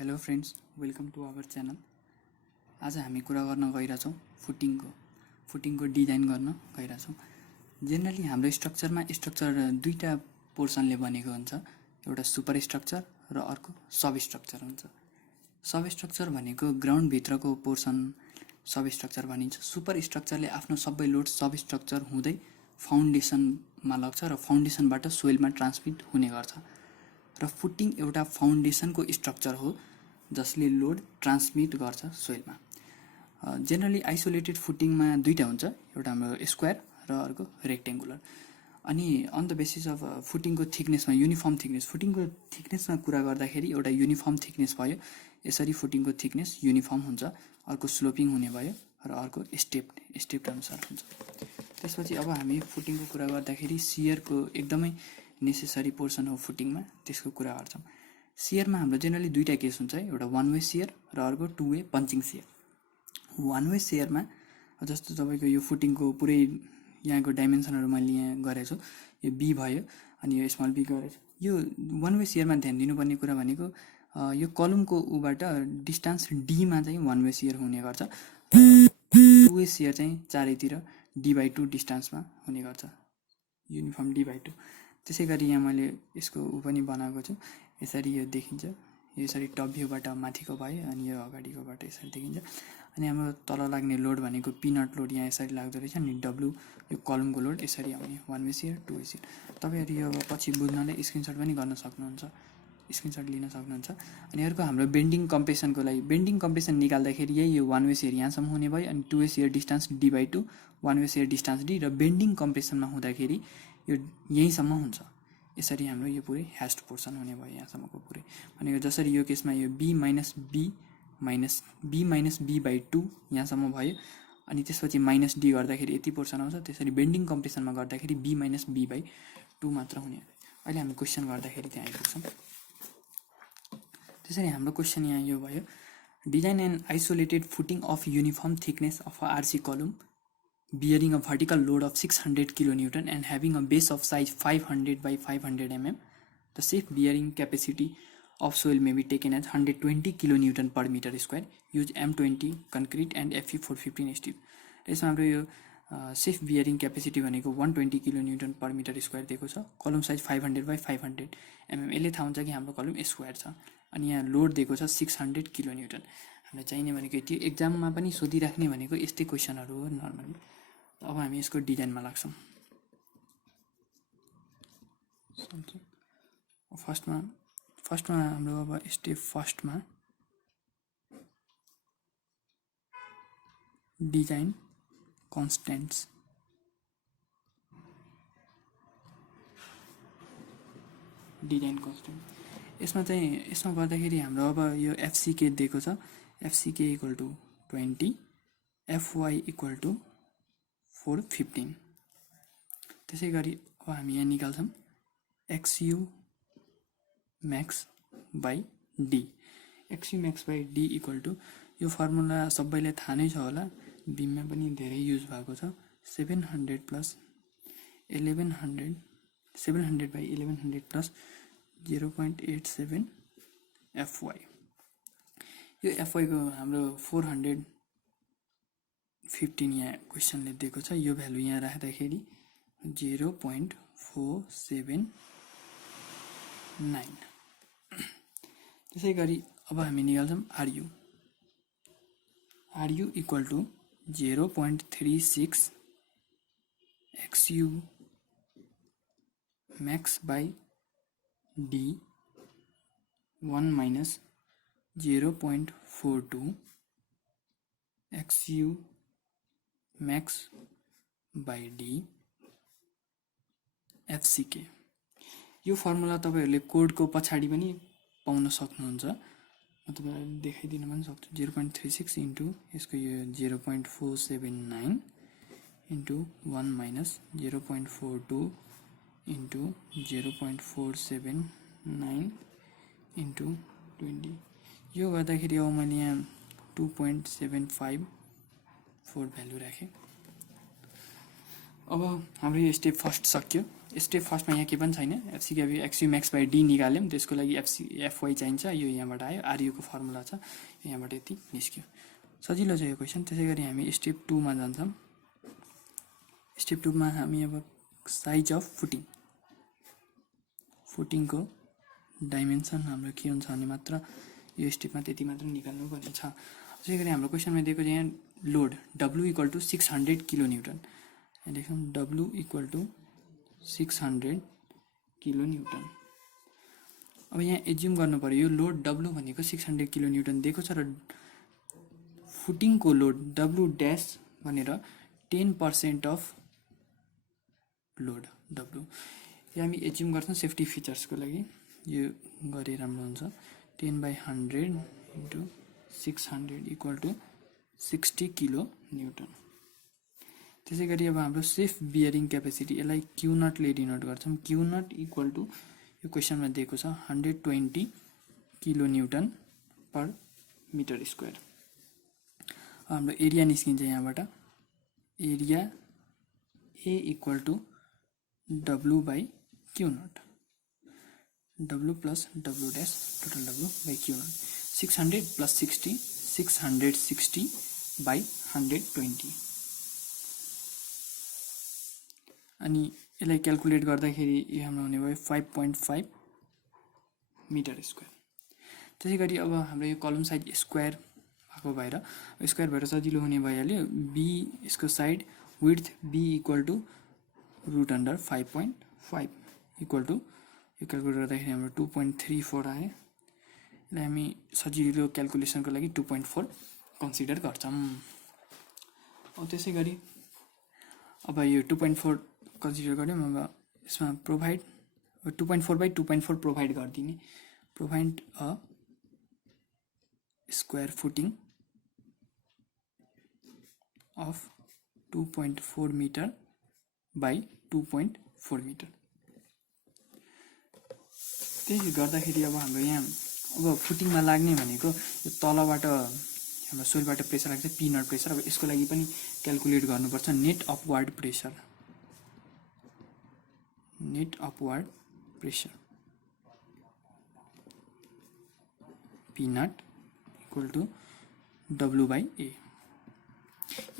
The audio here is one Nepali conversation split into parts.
Hello friends, welcome to our channel. आज हामी कुरा गर्न गइरहेछौँ फुटिङको डिजाइन गर्न गइरहेछौँ। जेनरली हाम्रो स्ट्रक्चर दुईटा पोर्सनले बनेको हुन्छ, एउटा सुपर स्ट्रक्चर र अर्को सब स्ट्रक्चर हुन्छ। सब स्ट्रक्चर भनेको ग्राउन्डभित्रको पोर्सन सब स्ट्रक्चर भनिन्छ। सुपर स्ट्रक्चरले आफ्नो सबै लोड सब स्ट्रक्चर हुँदै फाउन्डेसनमा लग्छ र फाउन्डेसनबाट सोइलमा ट्रान्समिट हुने गर्छ। र फुटिङ एउटा फाउन्डेसनको स्ट्रक्चर हो जसले लोड ट्रान्समिट गर्छ सोइलमा। जेनरली आइसोलेटेड फुटिङमा दुईटा हुन्छ, एउटा हाम्रो स्क्वायर र अर्को रेक्टेङ्गुलर। अनि अन द बेसिस अफ फुटिङको थिकनेसमा युनिफर्म थिकनेस, फुटिङको थिकनेसमा कुरा गर्दाखेरि एउटा युनिफर्म थिकनेस भयो। यसरी फुटिङको थिकनेस युनिफर्म हुन्छ। अर्को स्लोपिङ हुने भयो र अर्को स्टेप्ड अनुसार हुन्छ। त्यसपछि अब हामी फुटिङको कुरा गर्दाखेरि सियरको एकदमै नेसेसरी पोर्सन हो फुटिङमा, त्यसको कुरा गर्छौँ। सियरमा हाम्रो जेनरली दुईटा केस हुन्छ, एउटा वान वे सियर र अर्को two way punching shear. One way सियरमा जस्तो तपाईँको यो फुटिङको पुरै यहाँको डाइमेन्सनहरू मैले यहाँ गरेको छु। यो बी भयो अनि यो स्मल बी गरेको छु। यो वान वे सियरमा ध्यान दिनुपर्ने कुरा भनेको यो कलमको ऊबाट डिस्टेन्स डीमा चाहिँ वान वे सियर हुने गर्छ। टु वे सियर चाहिँ चारैतिर D/2 डिस्टेन्समा हुने गर्छ, युनिफर्म D/2। त्यसै गरी यहाँ मैले यसको पनि बनाएको छु। यसरी यो देखिन्छ, यसरी टप भ्यूबाट माथिको भयो अनि यो अगाडिकोबाट यसरी देखिन्छ। अनि हाम्रो तल लाग्ने लोड भनेको पिनट लोड यहाँ यसरी लाग्दो रहेछ अनि W यो कलमको लोड यसरी आउने, one way shear two way shear. तपाईँहरू यो पछि बुझ्नलाई स्क्रिनसट पनि गर्न सक्नुहुन्छ, स्क्रिनसट लिन सक्नुहुन्छ। अनि अर्को हाम्रो बेन्डिङ कम्प्रेसनको लागि बेन्डिङ कम्प्रेसन निकाल्दाखेरि यही यो वान वे सियर यहाँसम्म हुने भयो अनि two way shear distance D/2, one way shear distance D र बेन्डिङ कम्प्रेसनमा हुँदाखेरि यो यहीँसम्म हुन्छ। यसरी हाम्रो यो पुरै ह्यास्ट पोर्सन हुने भयो यहाँसम्मको पुरै। भनेको जसरी यो केसमा यो B माइनस B/2 यहाँसम्म भयो अनि त्यसपछि माइनस D गर्दाखेरि यति पोर्सन आउँछ। त्यसरी बेन्डिङ कम्प्रेसनमा गर्दाखेरि B माइनस B/2 मात्र हुने। अहिले हामी क्वेसन गर्दाखेरि त्यहाँ आइपुग्छौँ। त्यसरी हाम्रो क्वेसन यहाँ यो भयो, design and isolated footing of uniform thickness of RC कलम bearing a vertical load of 600 kN and having a base of size 500 by 500 mm. The safe bearing capacity of soil may be taken as 120 kN per meter square. Use M20 concrete and Fe415 steel. यसमा हाम्रो यो सेफ बियरिङ क्यापेसिटी भनेको 120 kN per meter square दिएको छ। कलम साइज 500 by 500 mm। यसले थाहा हुन्छ कि हाम्रो कलम स्क्वायर छ। अनि यहाँ लोड दिएको छ 600 kN। हामीलाई चाहिने भनेको यति, एक्जाममा पनि सोधिराख्ने भनेको यस्तै क्वेसनहरू हो नर्मली। अब हामी यसको डिजाइनमा लाग्छौँ। फर्स्टमा हाम्रो अब स्टेप फर्स्टमा डिजाइन कन्स्टेन्ट्स। यसमा गर्दाखेरि हाम्रो अब यो FCK दिएको छ। FCK equal to 20, FY equal to 415। त्यसै गरी अब हामी यहाँ निकाल्छौँ XU max by D। XU max by D equal to, यो फर्मुला सबैलाई थाहा नै छ होला, बिममा पनि धेरै युज भएको छ। 700 प्लस 1100, 700 बाई 1100 प्लस 0.87 FY। यो FY को हाम्रो 415 यहाँ क्वेसनले दिएको छ। यो भ्यालु यहाँ राख्दाखेरि 0.479। त्यसै गरी अब हामी निकाल्छौँ RU equal to 0.36 XU max by D 1 minus 0.42 XU max by D FCK। यो फर्मुला तपाईँहरूले कोडको पछाडि पनि पाउन सक्नुहुन्छ, म तपाईँलाई देखाइदिन पनि सक्छु। 0.36 इन्टु यसको यो 0.479 इन्टु 1 माइनस 0.42 इन्टु 0.479 इन्टु 20। यो गर्दाखेरि अब मैले यहाँ 2.754 भ्यालु राखेँ। अब हाम्रो यो स्टेप फर्स्ट सक्यो। स्टेप फर्स्टमा यहाँ के पनि छैन, एफसी क्यापी एक्सयू म्याक्स बाई डी निकाल्यौँ, त्यसको लागि एफवाई चाहिन्छ, यो यहाँबाट आयो, आरयुको फर्मुला छ, यहाँबाट यति निस्क्यो। सजिलो छ यो क्वेसन। त्यसै गरी हामी स्टेप 2 मा जान्छौँ। स्टेप 2 मा हामी अब साइज अफ फुटिङको डाइमेन्सन हाम्रो के हुन्छ भने मात्र यो स्टेपमा त्यति मात्र निकाल्नु पर्ने छ। त्यसै गरी हाम्रो क्वेसनमा दिएको छ यहाँ लोड W = 600 किलो न्युटन। यहाँ लेखौँ W = 600 किलो न्युटन। अब यहाँ एज्युम गर्नु पर्यो यो लोड W भनेको 600 किलो न्युटन दिएको छ र फुटिङको लोड W ड्यास भनेर 10% अफ लोड W। यो हामी एज्युम गर्छौँ सेफ्टी फिचर्सको लागि, यो गरे राम्रो हुन्छ। 10/100 × 600 = 60 किलो न्युटन। त्यसै गरी अब हाम्रो सेफ बियरिङ क्यापेसिटी, यसलाई क्यू नटले डिनोट गर्छौँ। क्यू नट इक्वल टु यो क्वेसनमा दिएको छ 120 kilo newton per metre square. हाम्रो एरिया निस्किन्छ यहाँबाट, area A = W/Q0, W + W dash total W/Q0, 600 + 60 660/120। अनि यसलाई क्याल्कुलेट गर्दाखेरि यो हाम्रो हुने भयो 5.5 मिटर स्क्वायर। त्यसै गरी अब हाम्रो यो कलम साइज स्क्वायर भएको भएर सजिलो हुने भइहाल्यो। बी यसको side width B = √5.5 equal to यो क्याल्कुलेट गर्दाखेरि हाम्रो 2.34 आयो। यसलाई हामी सजिलो क्याल्कुलेसनको लागि 2.4 कन्सिडर गर्छौँ। अब त्यसै गरी अब यो 2.4 कन्सिडर गऱ्यौँ। अब यसमा प्रोभाइड 2.4/2.4 प्रोभाइड गरिदिने, provide a square footing of 2.4 metre by 2.4 metre. त्यही गर्दाखेरि अब हाम्रो यहाँ अब फुटिङमा लाग्ने भनेको यो तलबाट हाम्रो सोइलबाट प्रेसर लाग्छ पी नट प्रेसर। अब यसको लागि पनि क्याल्कुलेट गर्नुपर्छ net upward pressure P nought equal to W/A।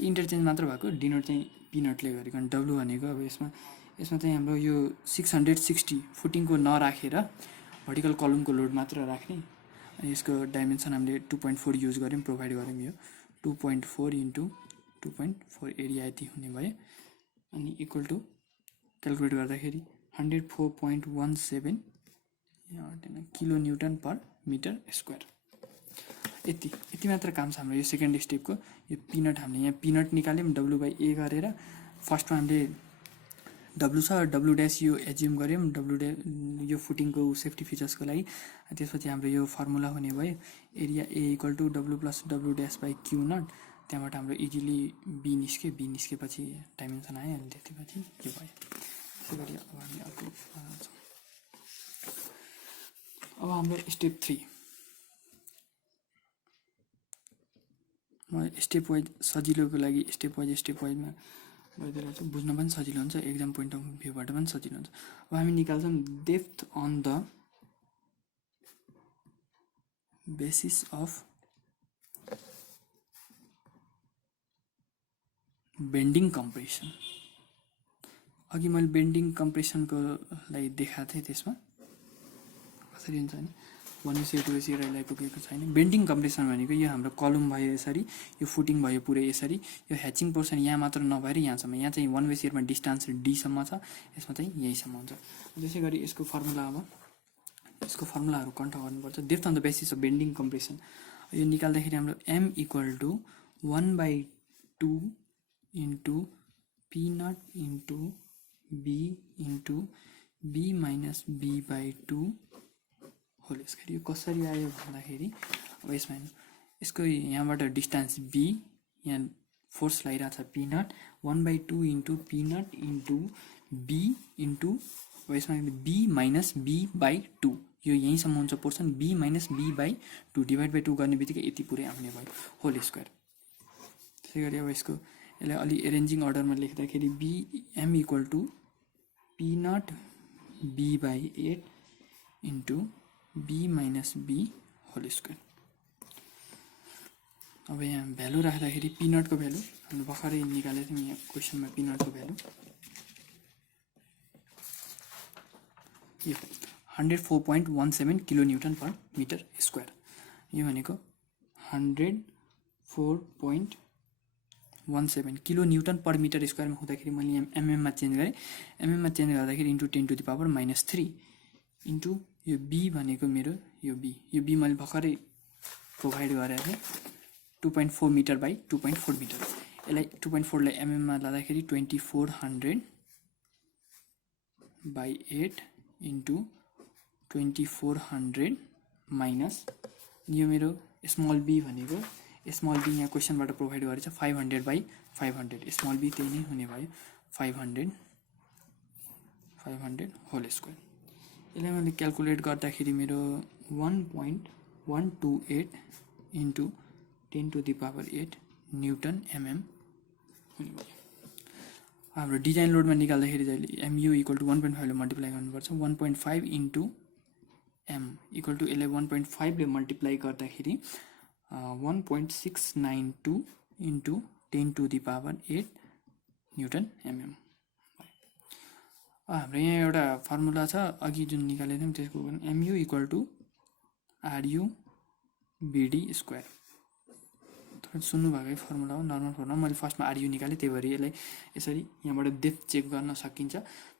Interchange मात्र भएको, डिनोट चाहिँ पी नटले गरेको। अनि W भनेको अब यसमा चाहिँ हाम्रो यो 660 फुटिङको नराखेर भर्टिकल कलमको लोड मात्र राख्ने। अनि यसको डाइमेन्सन हामीले 2.4 युज गऱ्यौँ, प्रोभाइड गऱ्यौँ। यो 2.4 × 2.4 एरिया यति हुने भयो। अनि इक्वल टु क्याल्कुलेट गर्दाखेरि 104.17 kilo newton per metre square. यति मात्र काम छ हाम्रो यो सेकेन्ड स्टेपको। यो पिनट हामीले यहाँ पिनट निकाल्यौँ W/A गरेर। फर्स्टमा हामीले W छ, W ड्यास यो एज्युम गऱ्यौँ, W यो फुटिङको सेफ्टी फिचर्सको लागि। त्यसपछि हाम्रो यो फर्मुला हुने भयो area A = W + W dash/Q0। त्यहाँबाट हाम्रो इजिली B निस्केपछि डाइमेन्सन आयो। अनि त्यसपछि यो भयो। त्यसै गरी अब हामी अर्को जान्छौँ। अब हाम्रो स्टेप 3 म स्टेप वाइज सजिलोको लागि स्टेप वाइजमा गरिदिएर चाहिँ बुझ्न पनि सजिलो हुन्छ, एक्जाम पोइन्ट अफ भ्यूबाट पनि सजिलो हुन्छ। अब हामी निकाल्छौँ depth on the basis of bending compression. अघि मैले बेन्डिङ कम्प्रेसनको लागि देखाएको थिएँ, त्यसमा कसरी हुन्छ भने 1/2 रहिलाई पुगेको छैन। बेन्डिङ कम्प्रेसन भनेको यो हाम्रो कलम भयो यसरी, यो फुटिङ भयो पुरै यसरी, यो ह्याचिङ पोर्सन यहाँ मात्र नभएर यहाँसम्म, यहाँ चाहिँ 1/2 डिस्टेन्स D सम्म छ, यसमा चाहिँ यहीसम्म हुन्छ। त्यसै गरी यसको फर्मुलाहरू कन्ट गर्नुपर्छ। Depth on the basis of bending compression यो निकाल्दाखेरि हाम्रो M = 1/2 × P0 × B × B - B/2 whole square. यो कसरी आयो भन्दाखेरि अब यसमा यसको यहाँबाट डिस्टेन्स B, यहाँ फोर्स लगाइरहेको छ P0, 1/2 × P0 × B × अब यसमा B - B/2, यो यहीँसम्म हुन्छ पोर्सन, B - B/2 / 2 गर्ने बित्तिकै यति पुरै आउने भयो होल स्क्वायर। त्यसै गरी अब यसलाई अलि एरेन्जिङ अर्डरमा लेख्दाखेरि M = P not B by 8 into be minus B whole square. अब यहाँ भ्यालु राख्दाखेरि पी नटको भ्यालु हामीले भर्खरै निकालेको थियौँ यहाँ क्वेसनमा पी नटको भ्यालु यो 104.17 kilo newton per metre square. यो भनेको 104.17 किलो न्युटन पर मिटर स्क्वायरमा हुँदाखेरि मैले यहाँ एमएममा चेन्ज गरेँ। एमएममा चेन्ज गर्दाखेरि इन्टु 10⁻³ इन्टु यो बी भनेको मेरो यो बी मैले भर्खरै प्रोभाइड गरेको थिएँ 2.4 मिटर बाई 2.4 मिटर। यसलाई 2.4 लाई एमएममा लाँदाखेरि 2400/8 इन्टु 2400 माइनस यो मेरो स्मल बी भनेको स्मल बी यहाँ क्वेसनबाट प्रोभाइड गरेछ 500/500 स्मल बी त्यही नै हुने भयो 500 होल स्क्वायर। यसलाई मैले क्याल्कुलेट गर्दाखेरि मेरो 1.128 इन्टु 10⁸ न्युटन एमएम हुने भयो। हाम्रो डिजाइन लोडमा निकाल्दाखेरि जहिले एमयु इक्वल टु 1.5 ले मल्टिप्लाई गर्नुपर्छ 1.5 इन्टु एम इक्वल टु यसलाई 1.5 ले मल्टिप्लाई गर्दाखेरि 1.692 इन्टु 10⁸ न्युटन एमएम। हाम्रो यहाँ एउटा फर्मुला छ अघि जुन निकालेको थियौँ त्यसको MU equal to RU BD square. सुन्नुभएकै फर्मुला हो नर्मल फर्मुला। मैले फर्स्टमा आरयु निकालेँ त्यही भएर यसलाई यसरी यहाँबाट डेप्थ चेक गर्न सकिन्छ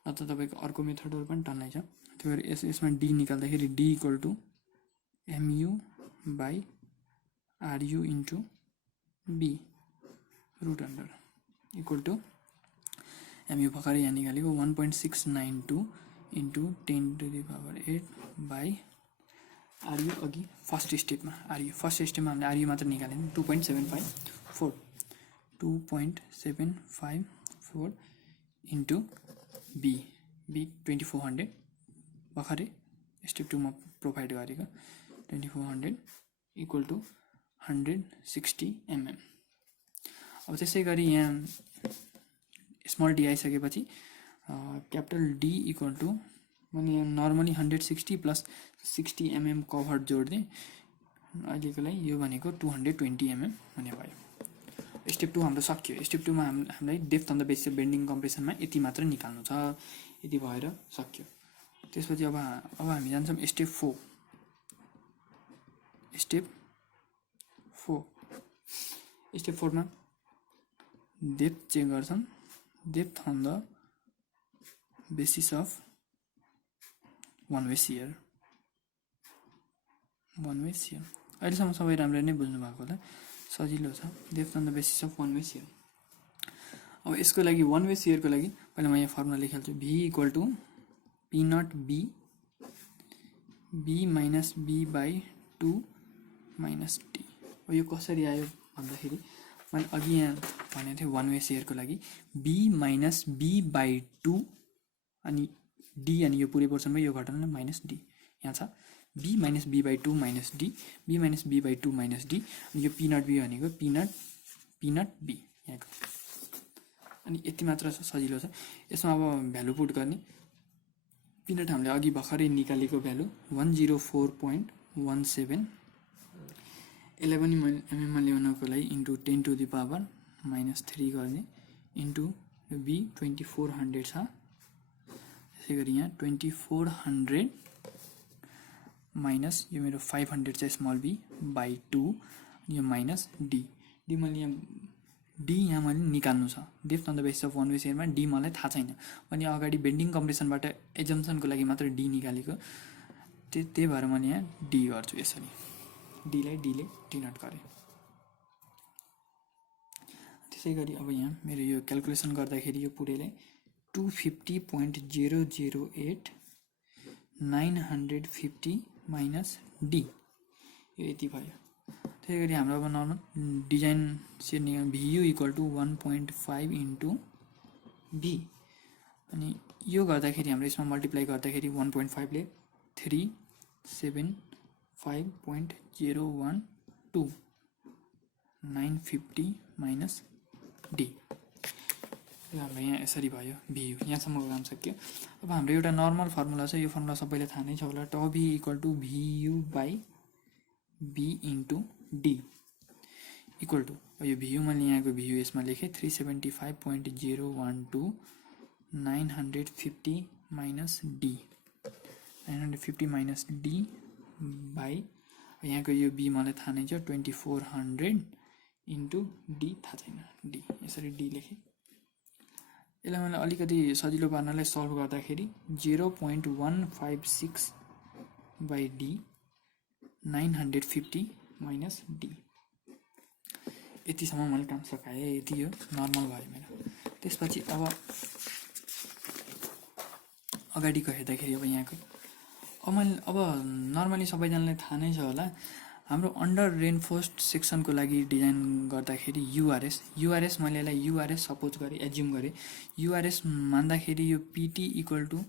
नत्र तपाईँको अर्को मेथडहरू पनि टन्नै छ। त्यही भएर यसमा डी निकाल्दाखेरि D equal to MU by RU into B root under equal to MU भर्खरै यहाँ निकालेको 1.692 इन्टु 10⁸ बाई आरयु अघि फर्स्ट स्टेपमा हामीले आरयु मात्र निकाल्यौँ 2.754 इन्टु बी 2400 भर्खरै स्टेप 2 मा प्रोभाइड गरेको 2400 इक्वल टु 160 mm। अब त्यसै गरी यहाँ स्मल डी आइसकेपछि क्यापिटल डी इक्वल टु मैले यहाँ नर्मली 160 प्लस 60 mm कभर जोड्दै अहिलेको लागि यो भनेको 220 mm हुने भयो। स्टेप 2 हाम्रो सकियो। स्टेप 2 मा हामीलाई depth on the basis of bending कम्प्रेसनमा यति मात्र निकाल्नु छ। यति भएर सकियो। त्यसपछि अब हामी जान्छौँ स्टेप 4। स्टेप 4 मा डेप्थ चेक गर्छौँ। Depth on the basis of one way shear. अहिलेसम्म सबै राम्ररी नै बुझ्नु भएको होला सजिलो छ। Depth on the basis of one way shear. अब यसको लागि वान वे सियरको लागि पहिला म यहाँ फर्मुला लेखिहाल्छु V equal to P not B minus B by 2 minus T. अब यो कसरी आयो भन्दाखेरि मैले अघि यहाँ भनेको थिएँ वान वे सियरको लागि बी माइनस बी बाई 2 अनि डी अनि यो पुरै पोर्सन भयो यो घटाउनु माइनस डी यहाँ छ B minus B by 2 minus D B minus B by 2 minus D अनि यो पी नट बी भनेको पी नट बी यहाँको अनि यति मात्र सजिलो छ। यसमा अब भ्यालु पुट गर्ने पी नट हामीले अघि भर्खरै निकालेको भ्यालु 104.17 यसलाई पनि मैले एमएममा ल्याउनको लागि इन्टु 10⁻³ गर्ने इन्टु बी 2400 छ। त्यसै गरी यहाँ 2400 माइनस यो मेरो 500 चाहिँ स्मल बी बाई 2 यो माइनस डी मैले यहाँ मैले निकाल्नु छ। Depth on the basis of one way सियरमा डी मलाई थाहा छैन। मैले अगाडि बेन्डिङ कम्प्रेसनबाट एजम्सनको लागि मात्र डी निकालेको त्यही भएर मैले यहाँ डी गर्छु। यसरी डीलाई डीले डिनोट गरेँ। त्यसै गरी अब यहाँ मेरो यो क्याल्कुलेसन गर्दाखेरि यो पुरैलाई 250.008 950 माइनस डी यो यति भयो। त्यसै गरी हाम्रो अब नर्मल डिजाइन सेट निकाल्नु VU equal to 1.5 into B अनि यो गर्दाखेरि हाम्रो यसमा मल्टिप्लाई गर्दाखेरि 1.5 ले 375.012 950 माइनस डी यो हाम्रो यहाँ यसरी भयो भियु, यहाँसम्मको काम सक्यो। अब हाम्रो एउटा नर्मल फर्मुला छ, यो फर्मुला सबैले थाहा नै छ होला, tau V equal to V by B into D equal to, यो भियु मैले यहाँको भियु यसमा लेखेँ 375.012 950 minus D, 950 minus D by यहाँको यो बी मलाई थाहा नै छ 2400 इन्टु डी थाहा छैन, डी यसरी डी लेखेँ। यसलाई मैले अलिकति सजिलो पार्नलाई सल्भ गर्दाखेरि 0.156 बाई डी 950 माइनस डी, यतिसम्म मैले काम सकाएँ, यति हो नर्मल भयो मेरो। त्यसपछि अब अगाडिको हेर्दाखेरि अब यहाँको अब नर्मली सबैजनालाई थाहा नै छ होला, हाम्रो अन्डर रेनफोर्स्ड सेक्सनको लागि डिजाइन गर्दाखेरि युआरएस मैले यसलाई युआरएस सपोज गरेँ, एज्युम गरेँ, युआरएस मान्दाखेरि यो पिटी इक्वल टु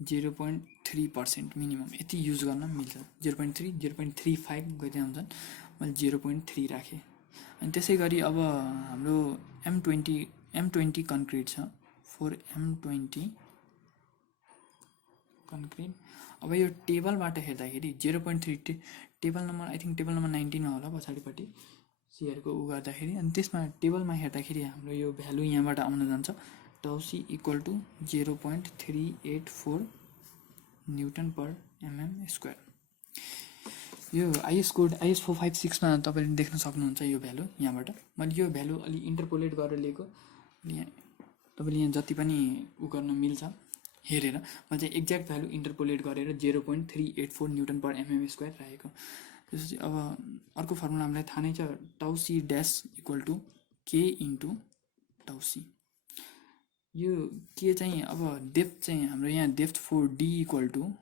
0.3% मिनिमम यति युज गर्न मिल्छ। 0.3 0.35 गर्दै आउँछन्, मैले 0.3 राखेँ। अनि त्यसै गरी अब हाम्रो M20 कन्क्रिट छ, 4M20 कन्क्रिट। अब यो टेबलबाट हेर्दाखेरि 0.3 table number, I think table number 19 होला पछाडिपट्टि सियरको उ गर्दाखेरि, अनि त्यसमा टेबलमा हेर्दाखेरि हाम्रो यो भ्यालु यहाँबाट आउन जान्छ, tau c equal to 0.384 newton per mm square. यो आइएस कोड IS 456मा तपाईँले देख्न सक्नुहुन्छ यो भ्यालु। यहाँबाट मैले यो भ्यालु अलि इन्टरपोलेट गरेर लिएको, यहाँ तपाईँले यहाँ जति पनि उ गर्न मिल्छ हेरेर मैले चाहिँ एक्ज्याक्ट भ्यालु इन्टरपोलेट गरेर 0.384 न्युटन पर एमएम स्क्वायर राखेको। त्यसपछि अब अर्को फर्मुला हामीलाई थाहा नै छ, tau c dash equal to k into tau c. यो के चाहिँ अब डेप्थ चाहिँ हाम्रो यहाँ depth for d equal to,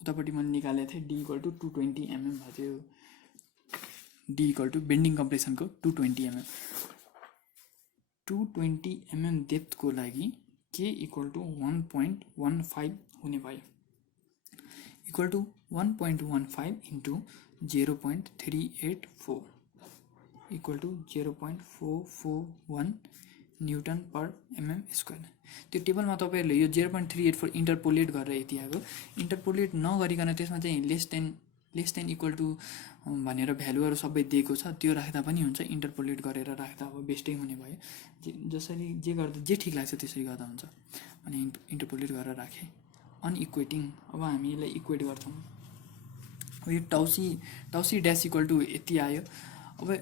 उतापट्टि मैले निकालेको थिएँ, डी इक्वल टु 220 mm भएको थियो, डी इक्वल टु बेन्डिङ कम्प्रेसनको 220 mm। 220 mm डेप्थको लागि के इक्वल टु 1.15 हुने भयो, equal to 1.15 into 0.384 equal to 0.441 newton per mm square. त्यो टेबलमा तपाईँहरूले यो 0.384 इन्टरपोलेट गरेर यति आएको, इन्टरपोलेट नगरिकन त्यसमा चाहिँ लेस देन इक्वल टु भनेर भ्यालुहरू सबै दिएको छ, त्यो राख्दा पनि हुन्छ, इन्टरपोलेट गरेर राख्दा अब बेस्टै हुने भयो। जसरी जे गर्दा जे ठिक लाग्छ त्यसरी गर्दा हुन्छ, अनि इन्टरपोलेट गरेर राखेँ। अनइक्वेटिङ, अब हामी यसलाई इक्वेट गर्छौँ। अब यो टाउसी ड्यास इक्वल टु यति आयो। अब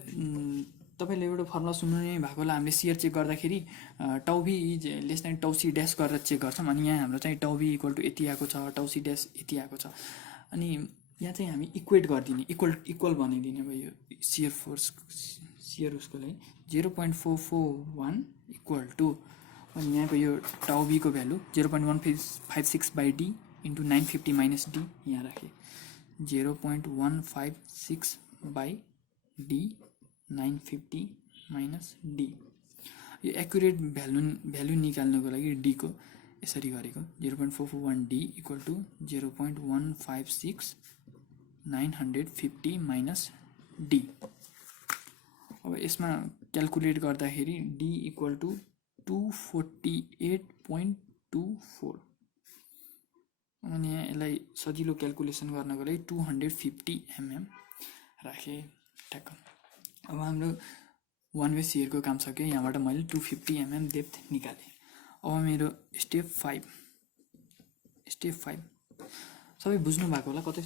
तपाईँले एउटा फर्मुला सुन्नु नै भएको होला, हामीले सियर चेक गर्दाखेरि tau V is less than tau C dash गरेर चेक गर्छौँ, अनि यहाँ हाम्रो चाहिँ टाउभी इक्वल टु यति आएको छ, टाउसी ड्यास यति आएको छ, अनि यहाँ चाहिँ हामी इक्वेट गरिदिने, इक्वल बनाइदिने अब यो सियर उसको लागि 0.441 इक्वल टु, अनि यहाँको यो टाउभीको value 0.156 by D into 950 minus D यहाँ राखेँ, 0.156 बाई डी 950 माइनस डी। यो एक्युरेट भ्यालु निकाल्नुको लागि डीको यसरी गरेको, 0.441 D equal to 0.156 950 minus D. अब यसमा क्यालकुलेट गर्दाखेरि डी इक्वल टु 248.24, अनि यहाँ यसलाई सजिलो क्यालकुलेसन गर्नको लागि 250 mm राखेँ ठ्याक्क। अब हाम्रो वान वे सियरको काम सक्यो, यहाँबाट मैले 250 mm डेप्थ निकालेँ। अब मेरो स्टेप 5 सबै बुझ्नु भएको होला, कतै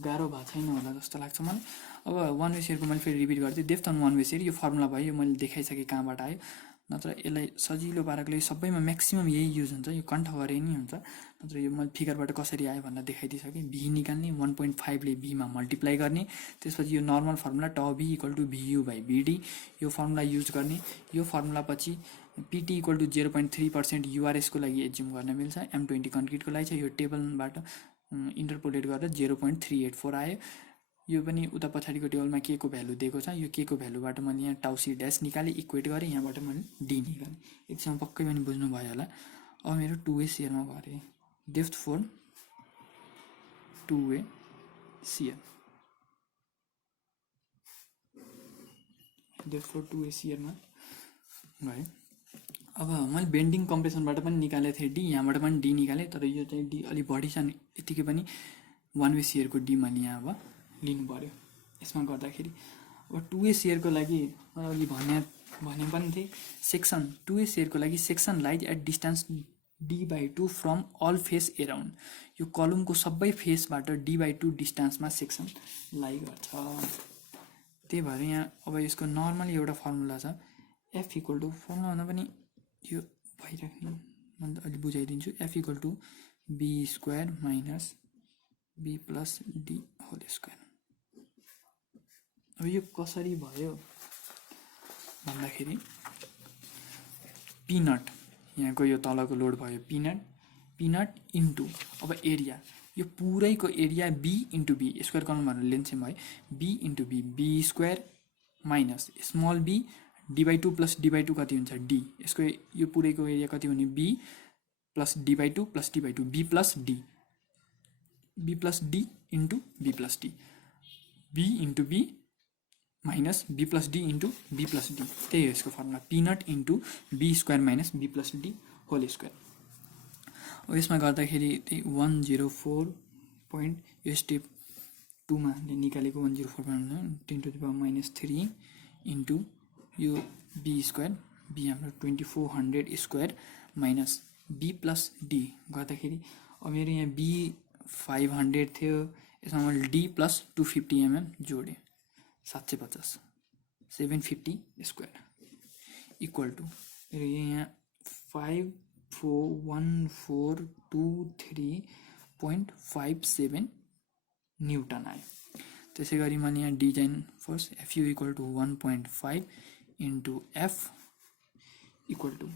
गाह्रो भएको छैन होला जस्तो लाग्छ मलाई। अब वान वे सेयरको मैले फेरि रिपिट गर्दै, depth on one way shear यो फर्मुला भयो, यो मैले देखाइसकेँ कहाँबाट आयो, नत्र यसलाई सजिलो पाराको लागि सबैमा म्याक्सिमम यही युज हुन्छ, यो कन्ठ गरे नै हुन्छ, नत्र यो मैले फिगरबाट कसरी आयो भनेर देखाइदिइसकेँ। भी निकाल्ने 1.5 ले बीमा मल्टिप्लाई गर्ने, त्यसपछि यो नर्मल फर्मुला ट भी equal to V by BD यो फर्मुला युज गर्ने। यो फर्मुला पछि पिटी इक्वल टु 0.3% युआरएसको लागि एज्युम गर्न मिल्छ, M20 कन्क्रिटको लागि छ, यो टेबलबाट इन्टरपोलेट गरेर 0.384 आयो। यो पनि उता पछाडिको टेबलमा के को भ्यालु दिएको छ, यो के को भ्यालुबाट मैले यहाँ टाउसी ड्यास निकालेँ, इक्वेट गरेँ, यहाँबाट मैले डी निकालेँ। एकछिन पक्कै पनि बुझ्नुभयो होला। अब मेरो 2 वे सियरमा गरेँ, depth for 2 way shear, depth for 2 way सियरमा गएँ। अब मैले बेन्डिङ कम्प्रेसनबाट पनि निकालेको थिएँ डी, यहाँबाट पनि डी निकालेँ, तर यो चाहिँ डी अलिक बढी छ नि, यतिकै पनि 1 वे सेयरको डी मैले यहाँ अब लिनु पऱ्यो यसमा गर्दाखेरि। अब 2 वे सेयरको लागि मैले अघि भने पनि थिएँ, सेक्सन 2 वे सेयरको लागि section lies at distance d/2 from all face around. यो कलमको सबै फेसबाट d/2 डिस्टेन्समा सेक्सन लाइ गर्छ। त्यही भएर यहाँ अब यसको नर्मली एउटा फर्मुला छ, एफ इक्वल टु, फर्मुला भन्दा पनि यो भइराख्ने मैले अलि बुझाइदिन्छु, F equal to B square minus be plus D whole square. अब यो कसरी भयो भन्दाखेरि पिनट, यहाँको यो तलको लोड भयो पिनट इन्टु अब एरिया, यो पुरैको area B into be square गर्नु भनेर लेन्थ चाहिँ भयो B into B, B square minus small B d/2 plus d/2 कति हुन्छ डी, यसको यो पुरैको एरिया कति हुने b plus d/2 plus d/2 b plus d into b plus d, b into be minus be plus d into b plus d, त्यही हो यसको फर्मुला, पिनट into be square minus be plus D whole square. अब यसमा गर्दाखेरि त्यही 104 पोइन्ट, यो स्टेप 2 मा निकालेको 104.10⁻³ इन्टु यो बी स्क्वायर, बी हाम्रो 2400 square minus be plus D गर्दाखेरि अब मेरो यहाँ बी 500 थियो, यसमा मैले डी प्लस 250 mm जोडेँ 750 750 स्क्वायर इक्वल टु मेरो यहाँ 541,423.57 न्युटन आयो। त्यसै गरी मैले यहाँ design force FU equal to 1.5 into F equal to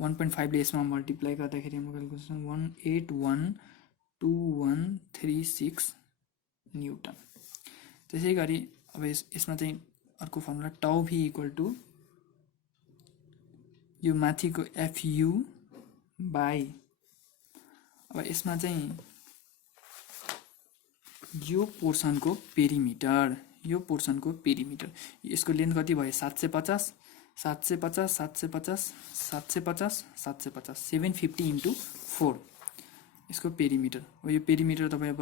1.5 ले यसमा मल्टिप्लाई गर्दाखेरि हाम्रो क्यालकुलेसन 1812136 न्युटन। त्यसै गरी अब यसमा चाहिँ अर्को फर्मुला टाउ भी इक्वल टु यो माथिको एफयु बाई, अब यसमा चाहिँ यो पोर्सनको पेरिमिटर, यो पोर्सनको पेरिमिटर, यसको लेन्थ कति भयो 750 750 750 750 750 750 इन्टु 4 यसको पेरिमिटर। अब यो पेरिमिटर तपाईँ अब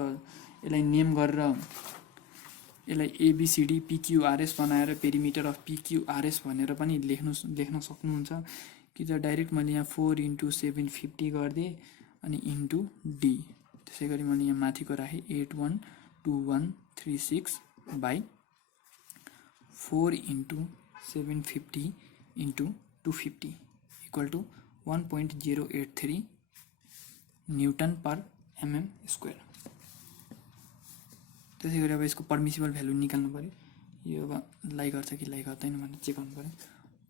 यसलाई नेम गरेर यसलाई एबीसीडी पीक्यूआरएस बनाएर पेरिमिटर अफ पीक्यूआरएस भनेर पनि लेख्न सक्नुहुन्छ, कि त डाइरेक्ट मैले यहाँ 4 इन्टु 750 गरिदिएँ अनि इन्टु डी, त्यसै गरी मैले यहाँ माथिको राखेँ 812136 by 4 into 750 into 250 equal to 1.083 newton per mm square. त्यसै गरी अब यसको पर्मिसिबल भ्यालु निकाल्नु पऱ्यो, यो अब लाइ गर्छ कि लाइ गर्दैन भनेर चेक गर्नु पऱ्यो।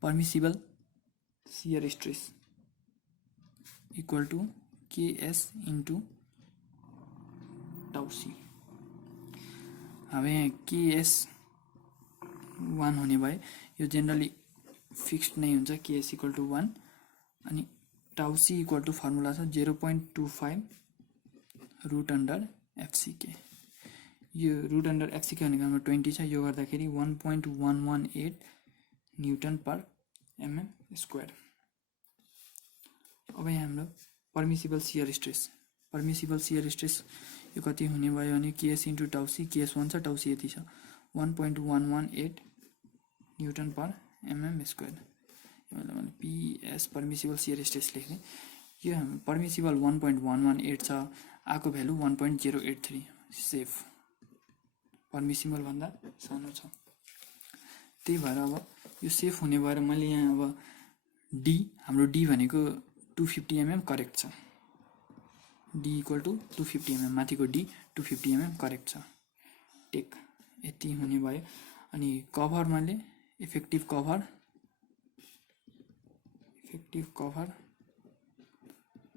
Permissible shear stress equal to k s into tau c. अब यहाँ केएस 1 हुने भए यो जेनरली फिक्स्ड नै हुन्छ, केएस इक्वल टु 1 अनि टाउ सी इक्वल टु फर्मुला छ 0.25 रुट अन्डर एफसीके। यो रुट अन्डर एफसीके भनेको हाम्रो 20 छ, यो गर्दाखेरि 1.118 न्युटन पर mm स्क्वायर। अब यहाँ हाम्रो पर्मिसिबल शियर स्ट्रेस यो कति हुने भयो भने KS into tau C, KS 1 छ टाउ सी यति छ 1.118 न्युटन पर mm स्क्वायर। मैले पीएस पर्मिसिबल शियर स्ट्रेस लेख्ने, यो हाम्रो पर्मिसिबल 1.118 छ, आको भ्यालु 1.083 सेफ, पर्मिसिबल भन्दा सानो छ। त्यही भएर अब यो सेफ हुने भएर मैले यहाँ अब डी, हाम्रो डी भनेको 250 mm करेक्ट छ, डी इक्वल टु 250 mm, माथिको डी 250 mm करेक्ट छ, टेक यति हुने भयो। अनि कभर मैले इफेक्टिभ कभर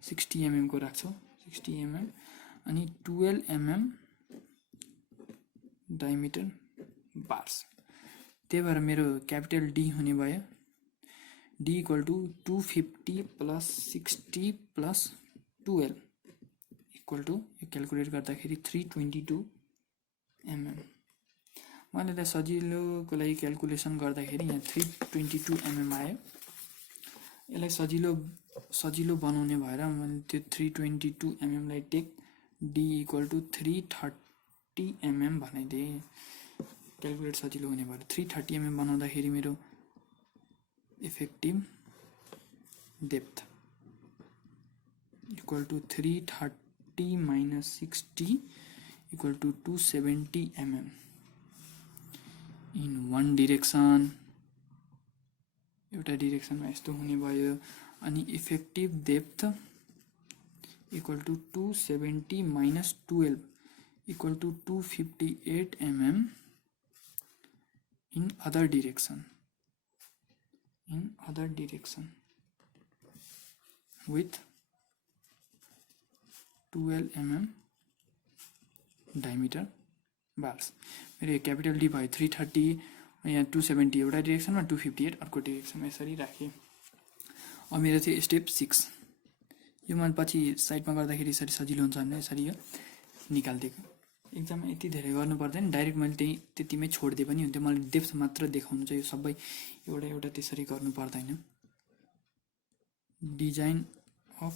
60 mm को राख्छु, 60 mm अनि 12 mm डायमिटर बार्स। त्यही भएर मेरो क्यापिटल डी हुने भयो d equal to 250 plus 60 plus 12 equal to, यो क्यालकुलेट गर्दाखेरि 322 mm। मैले सजिलोको लागि क्यालकुलेसन गर्दाखेरि यहाँ 322 mm आयो। यसलाई सजिलो बनाउने भएर मैले त्यो 322 mm लाई take d equal to 330 mm बनाइदिएँ। क्यालकुलेट सजिलो हुने भएर 330 mm बनाउँदाखेरि मेरो effective depth equal to 330 minus 60 equal to 270 mm in one direction. एउटा डिरेक्सनमा यस्तो हुने भयो। अनि effective depth equal to 270 minus 12 equal to 258 mm in other direction with 12 mm diameter bars। मेरो क्यापिटल डी भयो 330, यहाँ 270 एउटा डिरेक्सनमा 258 अर्को डिरेक्सनमा यसरी राखेँ। अब मेरो चाहिँ स्टेप 6 यो मैले पछि साइडमा गर्दाखेरि यसरी सजिलो हुन्छ भनेर यसरी यो निकालिदिएको। एक्जाममा यति धेरै गर्नु पर्दैन, डाइरेक्ट मैले त्यतिमै छोडिदिए पनि हुन्थ्यो। मैले डेप्थ मात्र देखाउनु चाहिँ यो सबै एउटा त्यसरी गर्नु पर्दैन। Design of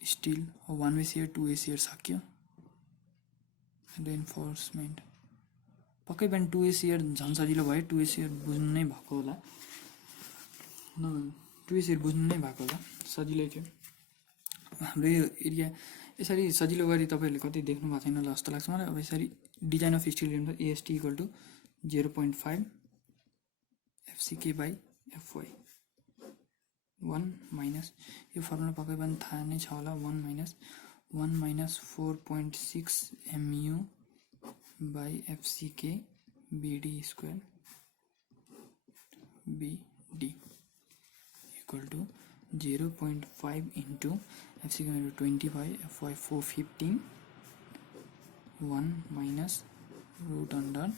steel 1 way shear 2 way shear सक्यो। रेन्फोर्समेन्ट पक्कै पनि 2 वे सियर झन् सजिलो भयो। 2 वे सियर बुझ्नु नै भएको होला, 2 वे सियर बुझ्नु नै भएको होला, सजिलै थियो। हाम्रो यो एरिया यसरी सजिलो गरी तपाईँहरूले कतै देख्नु भएको छैन होला जस्तो लाग्छ मलाई। अब यसरी design of steel reinforce AST equal to 0.5 FCK by FY 1 minus यो फर्मुला पक्कै पनि थाहा नै छ होला। 1 minus 4.6 MU by FCK BD square BD equal to 0.5 into FCK मेरो 20 by FY 415 1 minus root under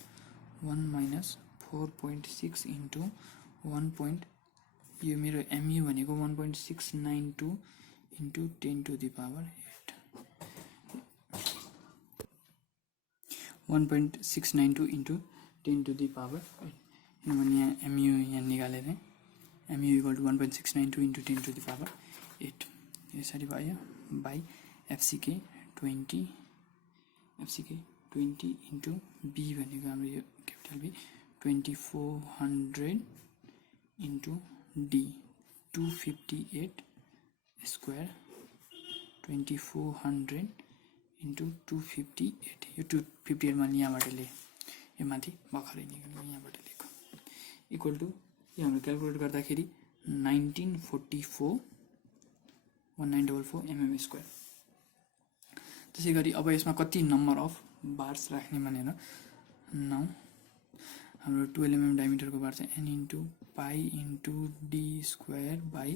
1 minus 4.6 into 1. यो मेरो MU भनेको 1.692 into 10 to the power 8 1.692 into 10 to the power 8 किनभने यहाँ MU यहाँ निकालेर MU equal to 1.692 into 10 to the power 8 यसरी भयो बाई एफसिके 20 इन्टु बी भनेको हाम्रो यो capital b 2400 into d 258 square 2400 into 258 यो 258 मा यहाँबाट लिए यो माथि भर्खरै निकाल्नु यहाँबाट लिएको इक्वल टु यो हाम्रो क्यालकुलेट गर्दाखेरि 1944 mm स्क्वायर। त्यसै गरी अब यसमा कति नम्बर अफ बार्स राख्ने भनेर 9 हाम्रो 12 mm डायमिटरको बार चाहिँ n into pi into d square by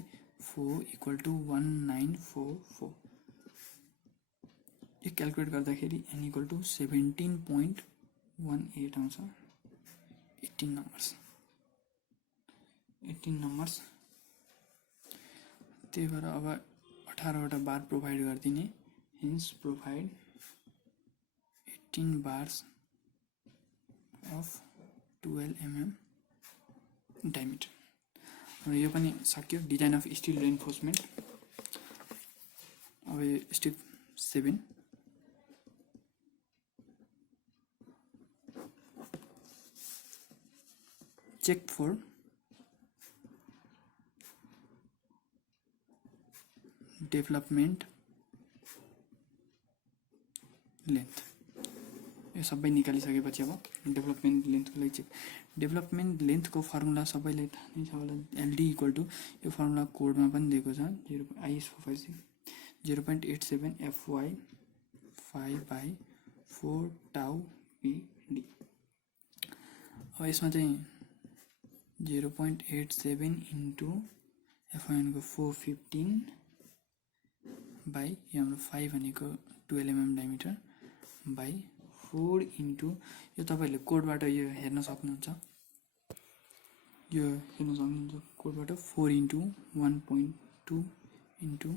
4 equal to 1944। यो क्यालकुलेट गर्दाखेरि n इक्वल टु 17.18 आउँछ। 18 नम्बर्स त्यही भएर अब 18वटा बार प्रोभाइड गरिदिने। Hence provide 18 bars of 12 mm diameter. यो पनि सक्यो डिजाइन अफ स्टिल रेन्फोर्समेन्ट। अब step 7 check for development length. यो सबै निकालिसकेपछि अब डेभलपमेन्ट लेन्थको लागि चेक। डेभलपमेन्ट लेन्थको फर्मुला सबैलाई थाहा नै छ होला। एलडी इक्वल टु यो फर्मुला कोडमा पनि दिएको छ IS 456 0.87 FY 5/4 टाउ PD। अब यसमा चाहिँ 0.87 इन्टु FY भनेको 415 बाई यो हाम्रो 5 भनेको 12 mm डायमिटर बाई 4 इन्टु यो तपाईँहरूले कोडबाट यो हेर्न सक्नुहुन्छ। यो हेर्न सक्नुहुन्छ कोडबाट 4 इन्टु 1.2 इन्टु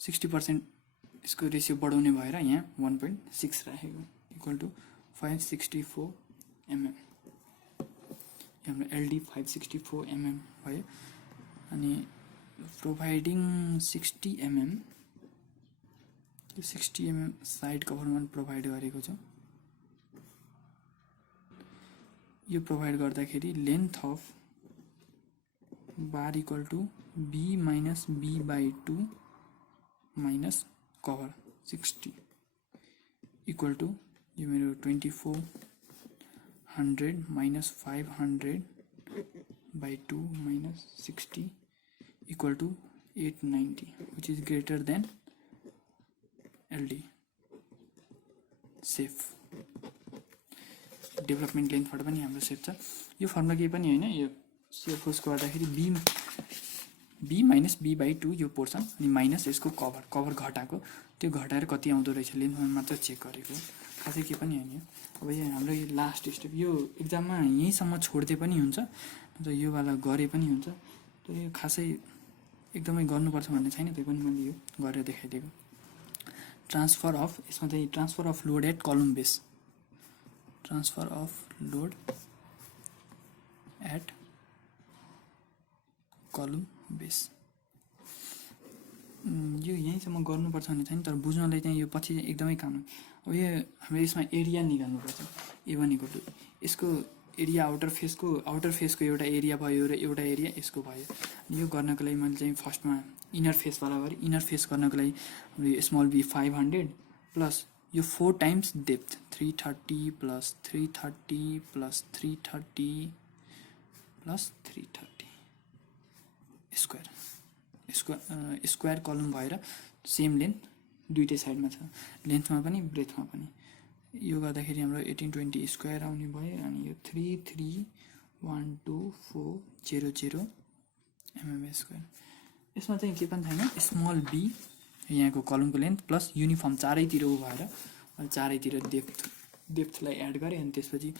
60% यसको रेसियो बढाउने भएर यहाँ 1.6 राखेको इक्वल टु 564 mm। हाम्रो एलडी 564 mm भयो अनि प्रोभाइडिङ 60 mm, यो 60 mm साइड कभरमा प्रोभाइड गरेको छु। यो प्रोभाइड गर्दाखेरि length of bar equal to b minus b/2 minus cover 60 equal to यो मेरो 2400 minus 500/2 minus 60 equal to 890 which is greater than LD. Safe development लेन्थबाट पनि हाम्रो सेफ छ। यो फर्मुला केही पनि होइन, यो सेफ फोर्सको गर्दाखेरि बी माइनस b/2 यो पोर्सन अनि माइनस यसको कभर घटाएको, त्यो घटाएर कति आउँदो रहेछ लेन्थमा मात्र चेक गरेको, खासै केही पनि होइन। अब यो हाम्रो यो लास्ट स्टेप, यो एक्जाममा यहीँसम्म छोड्दै पनि हुन्छ र योवाला गरे पनि हुन्छ, तर यो खासै एकदमै गर्नुपर्छ भन्ने छैन, त्यो पनि मैले यो गरेर देखाइदिएको। ट्रान्सफर अफ, यसमा चाहिँ transfer of load at column base, transfer of load at column base, यो यहीँसम्म गर्नुपर्छ भन्ने छैन, तर बुझ्नलाई चाहिँ यो पछि एकदमै काम हो। अब यो हाम्रो यसमा एरिया निकाल्नुपर्छ, A1 इक्वल टू यसको एरिया आउटर फेसको एउटा एरिया भयो र एउटा एरिया यसको भयो। यो गर्नको लागि मैले चाहिँ फर्स्टमा इनर फेसवाला गरेँ। इनर फेस गर्नको लागि स्मल b 500 प्लस यो 4 times depth 330 plus 330 plus 330 plus 330 square कलम भएर सेम लेन्थ दुईटै साइडमा छ, लेन्थमा पनि ब्रेथमा पनि। यो गर्दाखेरि हाम्रो 1820 स्क्वायर आउने भयो अनि यो 331240 mm स्क्वायर। यसमा चाहिँ के पनि छैन, स्मल बी यहाँको कलमको लेन्थ प्लस युनिफर्म चारैतिर भएर चारैतिर डेप्थलाई एड गरेँ अनि त्यसपछि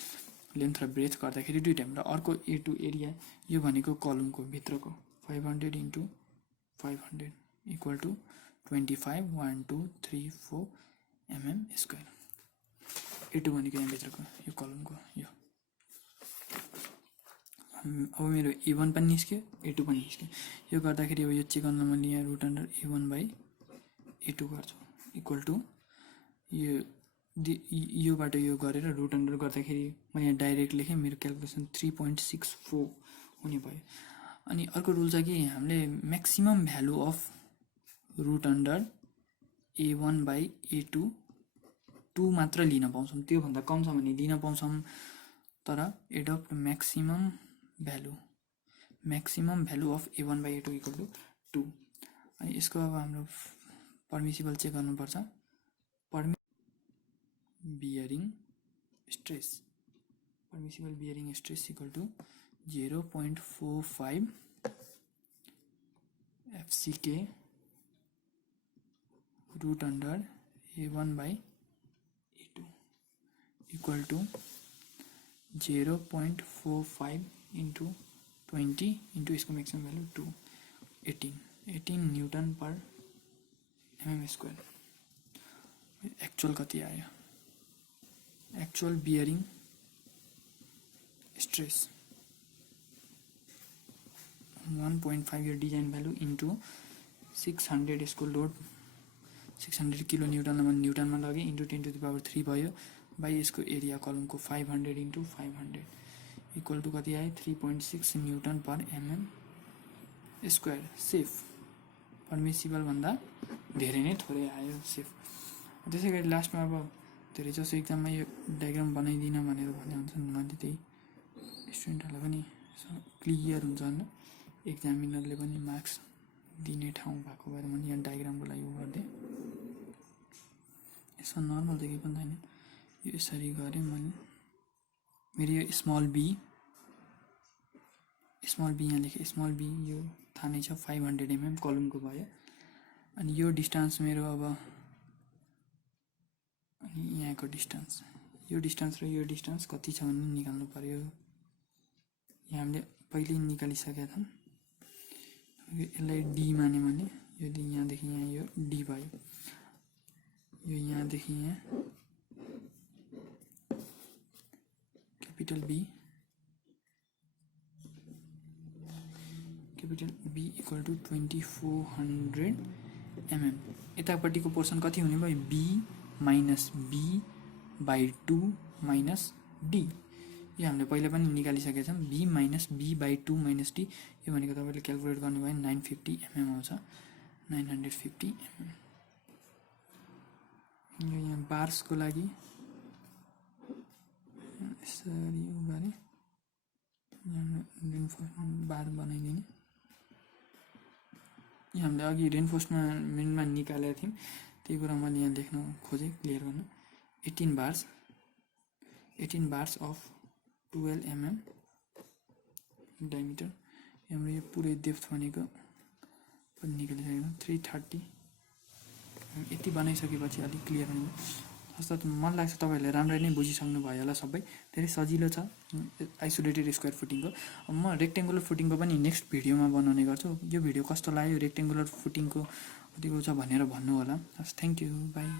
लेन्थ र ब्रेथ गर्दाखेरि दुईटा। र अर्को A2 एरिया, यो भनेको कलमको भित्रको 500 × 500 equal two 251234 mm square. A2 भनेको यहाँ भित्रको यो कलमको यो। अब मेरो A1 पनि निस्क्यो, A2 पनि निस्क्यो। यो गर्दाखेरि अब यो चेक गर्न मैले यहाँ √A1/A2 गर्छु इक्वल टू योबाट यो गरेर √, गर्दाखेरि म यहाँ डाइरेक्ट लेखेँ, मेरो क्यालकुलेसन 3.64 हुने भयो। अनि अर्को रुल छ कि हामीले म्याक्सिमम भ्यालु अफ √A1/A2 2 मात्र लिन पाउँछौँ, त्योभन्दा कम छ भने लिन पाउँछौँ, तर adopt maximum value of A1/A2 equal to 2। अनि यसको अब हाम्रो पर्मिसिबल चेक गर्नुपर्छ, permissible bearing stress equal to 0.45 FCK √A1/A2 equal to 0.45 × 20 × इसको maximum value 2 18 newton per mm square. Actual कति आयो, एक्चुअल बियरिङ स्ट्रेस 1.5 यो डिजाइन भ्यालु इन्टु 600 यसको लोड 600 किलो न्युटनमा न्युटनमा लगे इन्टु 10⁻³ भयो बाई यसको एरिया कलमको 500 × 500 इक्वल टू कति आयो 3.6 newton per mm square. Safe permissible भन्दा धेरै नै थोरै आयो सेफ। त्यसै गरी लास्टमा अब धेरै जसो एक्जाममा यो डायग्राम बनाइदिन भनेर भने हुन्छ नि, मैले त्यही स्टुडेन्टहरूलाई पनि क्लियर हुन्छ होइन, एक्जामिनरले पनि मार्क्स दिने ठाउँ भएको भएर मैले यहाँ डायग्रामको लागि गरिदिएँ। यसमा नर्मल त केही पनि छैन, यो यसरी गरेँ मैले। मेरो यो स्मल बी यहाँ लेखेँ, स्मल बी यो थाहा नै छ 500 mm कलमको भयो। अनि यो डिस्टेन्स मेरो अब अनि यहाँको डिस्टेन्स, यो डिस्टेन्स र यो डिस्टेन्स कति छ भन्ने निकाल्नु पर्यो। यहाँ हामीले पहिले निकालिसकेका छौँ, यसलाई डी माने मैले, यदि यहाँदेखि यहाँ यो डी भयो, यो यहाँदेखि यहाँ capital B capital B equal to 2400 mm। यतापट्टिको पोर्सन कति हुने भयो B minus B by 2 minus D. यो हामीले पहिला पनि निकालिसकेका छौँ B minus B by 2 minus D. यो भनेको तपाईँले क्यालकुलेट गर्नुभयो 950 mm आउँछ 950 mm। यो यहाँ बार्सको लागि यसरी उ गरे रेनफोर्समेन्ट बार बनाइदिने। यो हामीले अघि रेनफोर्समेन्टमा निकालेका थियौँ त्यही कुरा मैले यहाँ लेख्न खोजेँ क्लियर गर्न। 18 बार्स अफ 12 mm डायमिटर। हाम्रो यो पुरै डेप्थ भनेको पनि निकालिसकेको 330। यति बनाइसकेपछि अलिक क्लियर हुन्छ जस्तो मलाई लाग्छ तपाईँहरूले राम्ररी नै बुझिसक्नु भयो होला। सबै धेरै सजिलो छ आइसोलेटेड स्क्वायर फुटिङको। म रेक्टेङ्गुलर फुटिङको पनि नेक्स्ट भिडियोमा बनाउने गर्छु। यो भिडियो कस्तो लाग्यो रेक्टेङ्गुलर फुटिङको कतिको छ भनेर भन्नु होला। हस् थ्याङ्क यू बाई।